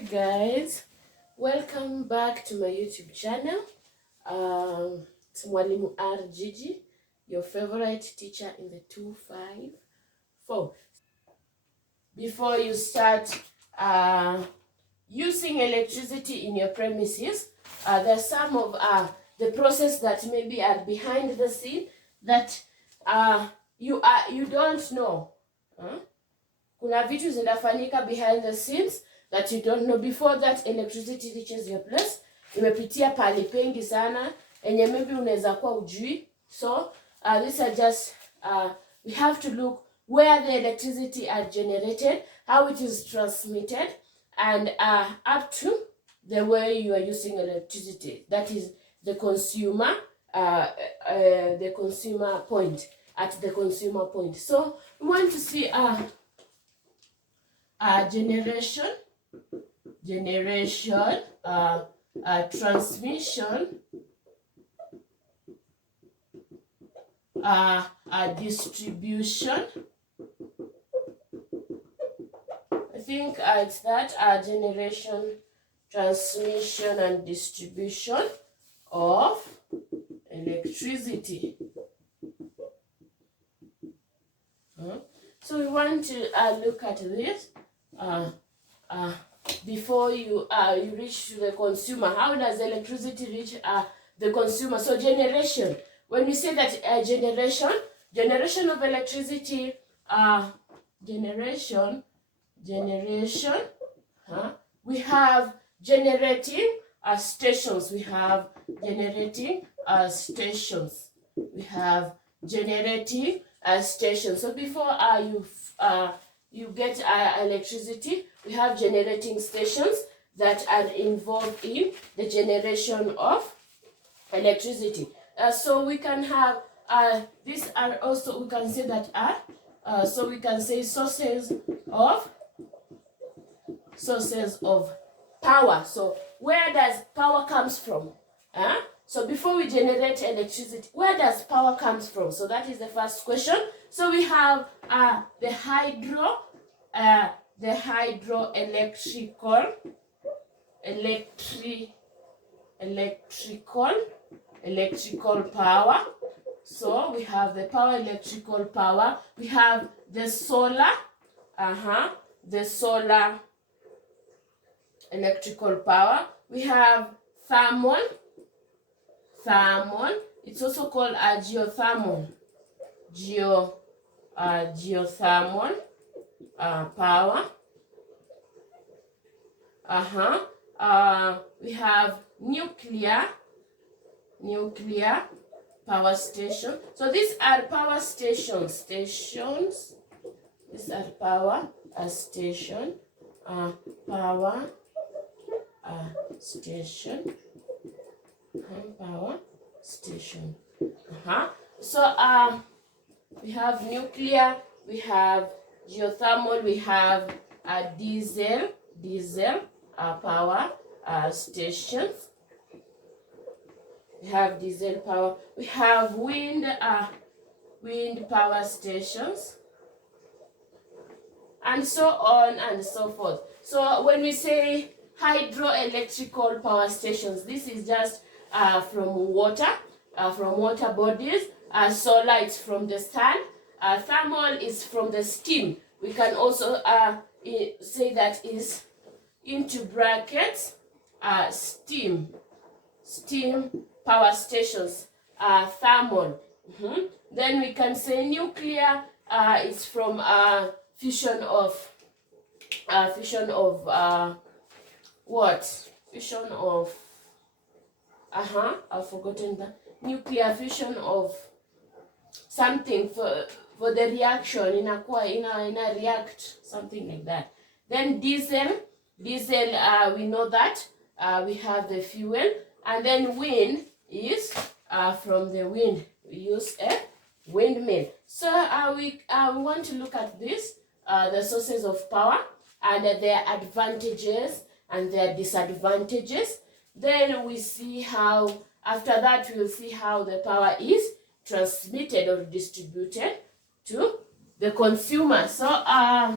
Hi guys, welcome back to my YouTube channel. It's Mwalimu R Gigi, your favorite teacher in the 254. Before you start using electricity in your premises, there's some of the process that maybe are behind the scene that you don't know. Kuna vitu zinafanyika behind the scenes that you don't know. Before that electricity reaches your place, imepitia pali pengi sana enye maybe unaweza kuwa ujui. So these are just we have to look where the electricity are generated, how it is transmitted, and up to the way you are using electricity. That is the consumer, the consumer point, at the consumer point. So we want to see generation, transmission, distribution. I think it's that generation, transmission, and distribution of electricity. So we want to look at this. Before you reach to the consumer, how does electricity reach the consumer? So generation, when we say that generation of electricity, we have generating stations. We have generating stations. We have generating stations. So before you get electricity, we have generating stations that are involved in the generation of electricity. So we can have these are also, we can say that are so we can say sources of power. So where does power comes from? So before we generate electricity, where does power comes from? So that is the first question. So we have the electrical power. So we have the power electrical power. We have the solar, electrical power. We have thermal. It's also called geothermal. Geothermal power. We have nuclear power station. So these are power stations. These are power station. Power station. Power station. So we have nuclear, we have geothermal, we have diesel power stations. We have diesel power. We have wind power stations, and so on and so forth. So when we say hydroelectrical power stations, this is just from water bodies. Solar is from the sun. Thermal is from the steam. We can also say that is into brackets steam power stations, thermal. Then we can say nuclear is from fission of I've forgotten that. Nuclear fission of something for the reaction, ina react, something like that. Then diesel, we know that we have the fuel. And then wind is from the wind. We use a windmill. So we want to look at this, the sources of power and their advantages and their disadvantages. Then we see how, after that we'll see how the power is transmitted or distributed to the consumer. So